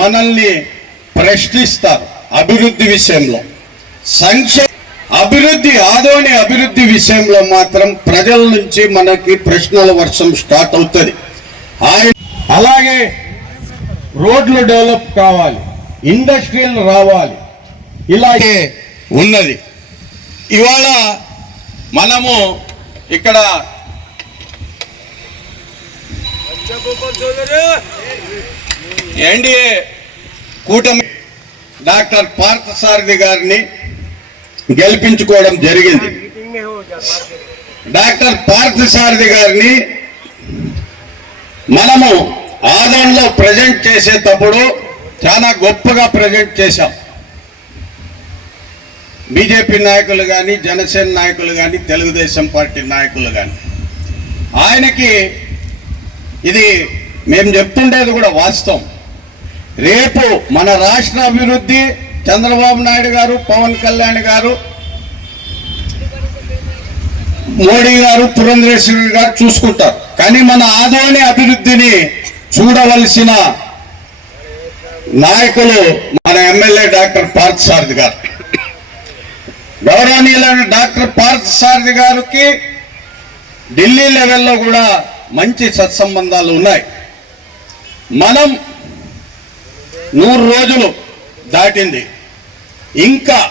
మనల్ని ప్రశ్నిస్తారు అభివృద్ధి విషయంలో. సంక్షేమ అభివృద్ధి ఆదోని అభివృద్ధి విషయంలో మాత్రం ప్రజల నుంచి మనకి ప్రశ్నల వర్షం స్టార్ట్ అవుతుంది. ఆయన అలాగే రోడ్లు డెవలప్ కావాలి ఇండస్ట్రియల్ రావాలి ఇలాగే ఉన్నది. ఇవాళ మనము ఇక్కడ ఎన్డీఏ కూటమి డాక్టర్ పార్థసారథి గారిని గెలిపించుకోవడం జరిగింది. డాక్టర్ పార్థసారథి గారిని మనము ఆదరణలో ప్రజెంట్ చేసేటప్పుడు చాలా గొప్పగా ప్రజెంట్ చేశాం. బీజేపీ నాయకులు కానీ జనసేన నాయకులు కానీ తెలుగుదేశం పార్టీ నాయకులు కానీ ఆయనకి ఇది మేము చెప్తుండేది కూడా వాస్తవం. రేపు మన రాష్ట్ర అభివృద్ధి చంద్రబాబు నాయుడు గారు పవన్ కళ్యాణ్ గారు మోడీ గారు పురంధరేశ్వరి గారు చూసుకుంటారు. కానీ మన ఆదోని అభివృద్ధిని చూడవలసిన నాయకులు మన ఎమ్మెల్యే డాక్టర్ పార్థ సారథి గారు. గౌరవనీయులైన డాక్టర్ పార్థ సారథి గారికి ఢిల్లీ లెవెల్లో కూడా మంచి సత్సంబంధాలు ఉన్నాయి. మనం నూరు రోజులు దాటింది. ఇంకా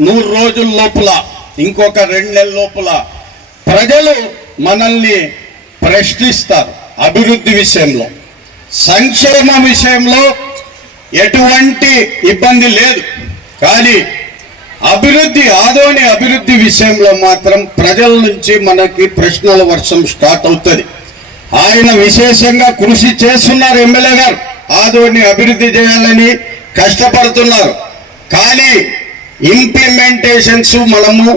నూరు రోజుల లోపల ఇంకొక రెండు నెలల లోపల ప్రజలు మనల్ని ప్రశ్నిస్తారు అభివృద్ధి విషయంలో. సంక్షేమ విషయంలో ఎటువంటి ఇబ్బంది లేదు. కానీ అభివృద్ధి ఆదోని అభివృద్ధి విషయంలో మాత్రం ప్రజల నుంచి మనకి ప్రశ్నల వర్షం స్టార్ట్ అవుతుంది. ఆయన విశేషంగా కృషి చేస్తున్నారు ఎమ్మెల్యే గారు. ఆదోడిని అభివృద్ధి చేయాలని కష్టపడుతున్నారు. కానీ ఇంప్లిమెంటేషన్స్ మనము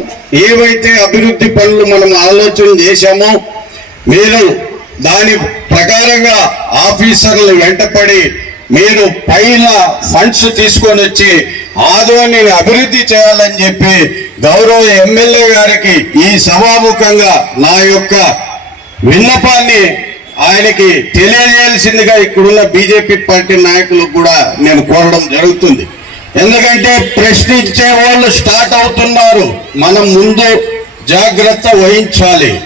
ఏవైతే అభివృద్ధి పనులు మనం ఆలోచన చేశామో మీరు దాని ప్రకారంగా ఆఫీసర్లు వెంటపడి మీరు పైన ఫండ్స్ తీసుకొని వచ్చి ఆదోని అభివృద్ధి చేయాలని చెప్పి గౌరవ ఎమ్మెల్యే గారికి ఈ సభాముఖంగా నా యొక్క విన్నపాన్ని ఆయనకి తెలియజేయాల్సిందిగా ఇక్కడున్న బీజేపీ పార్టీ నాయకులకు కూడా నేను కోరడం జరుగుతుంది. ఎందుకంటే ప్రశ్నించే వాళ్ళు స్టార్ట్ అవుతున్నారు. మనం ముందు జాగ్రత్త వహించాలి.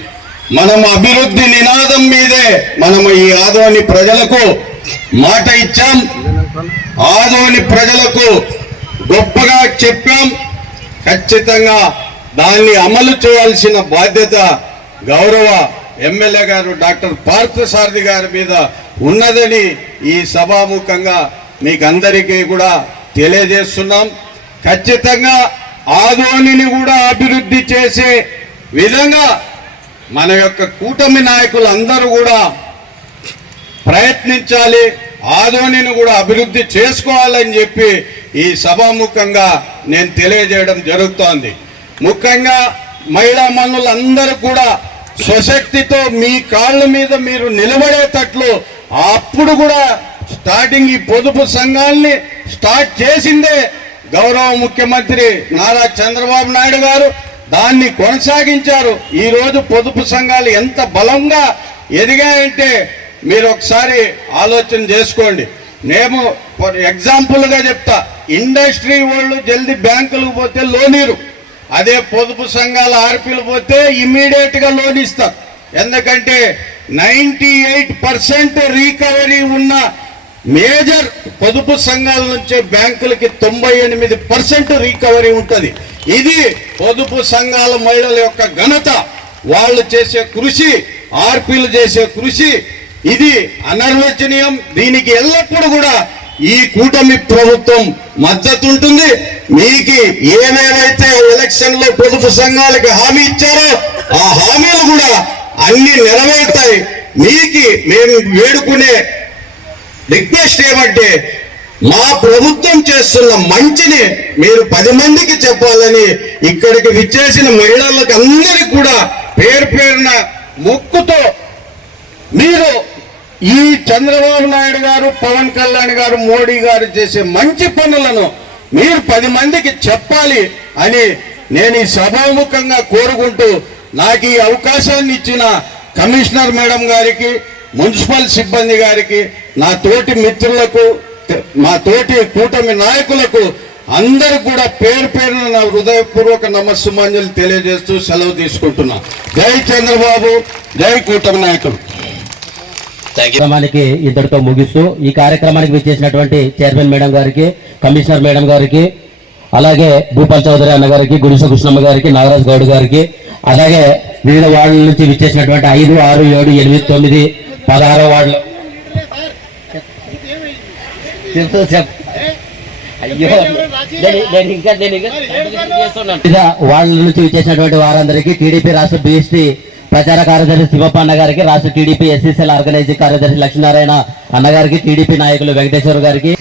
మనం అభివృద్ధి నినాదం మీదే మనం ఈ ఆదోని ప్రజలకు మాట ఇచ్చాం. ఆదోని ప్రజలకు గొప్పగా చెప్పాం. ఖచ్చితంగా దాన్ని అమలు చేయాల్సిన బాధ్యత గౌరవ ఎమ్మెల్యే గారు డాక్టర్ పార్థసారథి గారి మీద ఉన్నదని ఈ సభాముఖంగా మీకు అందరికీ కూడా తెలియజేస్తున్నాం. ఖచ్చితంగా ఆదోనిని కూడా అభివృద్ధి చేసే విధంగా మన యొక్క కూటమి నాయకులు అందరూ కూడా ప్రయత్నించాలి ఆదోనిని కూడా అభివృద్ధి చేసుకోవాలని చెప్పి ఈ సభాముఖంగా నేను తెలియజేయడం జరుగుతోంది. ముఖ్యంగా మహిళా మనులందరూ కూడా స్వశక్తితో మీ కాళ్ళ మీద మీరు నిలబడేటట్లు అప్పుడు కూడా స్టార్టింగ్ ఈ పొదుపు సంఘాల్ని స్టార్ట్ చేసిందే గౌరవ ముఖ్యమంత్రి నారా చంద్రబాబు నాయుడు గారు. దాన్ని కొనసాగించారు. ఈరోజు పొదుపు సంఘాలు ఎంత బలంగా ఎదిగాయంటే మీరు ఒకసారి ఆలోచన చేసుకోండి. నేను ఎగ్జాంపుల్గా చెప్తా. ఇండస్ట్రీ వాళ్ళు జల్దీ బ్యాంకులకు పోతే లోనీరు. అదే పొదుపు సంఘాల ఆర్పీలు పోతే ఇమ్మీడియట్గా లోన్ ఇస్తారు. ఎందుకంటే నైంటీ ఎయిట్ పర్సెంట్ రీకవరీ ఉన్న మేజర్ పొదుపు సంఘాల నుంచే బ్యాంకులకి తొంభై ఎనిమిది పర్సెంట్ రీకవరీ ఉంటుంది. ఇది పొదుపు సంఘాల మహిళల యొక్క ఘనత. వాళ్ళు చేసే కృషి ఆర్పీలు చేసే కృషి ఇది అనర్వచనీయం. దీనికి ఎల్లప్పుడూ కూడా ఈ కూటమి ప్రభుత్వం మద్దతు ఉంటుంది. మీకు ఏమేమైతే ఎలక్షన్లో పొదుపు సంఘాలకు హామీ ఇచ్చారో ఆ హామీలు కూడా అన్ని నెరవేరుతాయి. మీకు మేము వేడుకునే రిక్వెస్ట్ ఏమంటే మా ప్రభుత్వం చేస్తున్న మంచిని మీరు పది మందికి చెప్పాలని ఇక్కడికి విచ్చేసిన మహిళలకు అందరికి కూడా పేరు పేరున మొక్కుతో మీరు ఈ చంద్రబాబు నాయుడు గారు పవన్ కళ్యాణ్ గారు మోడీ గారు చేసే మంచి పనులను మీరు పది మందికి చెప్పాలి అని నేను ఈ సభాముఖంగా కోరుకుంటూ నాకు ఈ అవకాశాన్ని ఇచ్చిన కమిషనర్ మేడం గారికి మున్సిపల్ సిబ్బంది గారికి నా తోటి మిత్రులకు మా తోటి కూటమి నాయకులకు అందరు కూడా పేరు పేరున నా హృదయపూర్వక నమస్సుమాంజలి తెలియజేస్తూ సెలవు తీసుకుంటున్నా. జై చంద్రబాబు జై కూటమి నాయకులు. కార్యక్రమానికి ఇద్దరితో ముగిస్తూ ఈ కార్యక్రమానికి విచ్చేసినటువంటి చైర్మన్ మేడం గారికి కమిషనర్ మేడం గారికి అలాగే భూపాల్ చౌదరి అన్న గారికి గుడిస కృష్ణమ్మ గారికి నాగరాజ్ గౌడ్ గారికి అలాగే వివిధ వార్డుల నుంచి విచ్చేసినటువంటి ఐదు ఆరు ఏడు ఎనిమిది తొమ్మిది పదహారో వార్డులు. వార్డుల నుంచి విచ్చేసినటువంటి వారందరికీ టీడీపీ రాష్ట్ర బీఎస్టీ ప్రచార కార్యదర్శి శివప్ప అన్న గారికి రాష్ట్ర టీడీపీ ఎస్సీసీఎల్ ఆర్గనైజింగ్ కార్యదర్శి లక్ష్మీనారాయణ అన్న గారికి టీడీపీ నాయకులు వెంకటేశ్వర గారికి.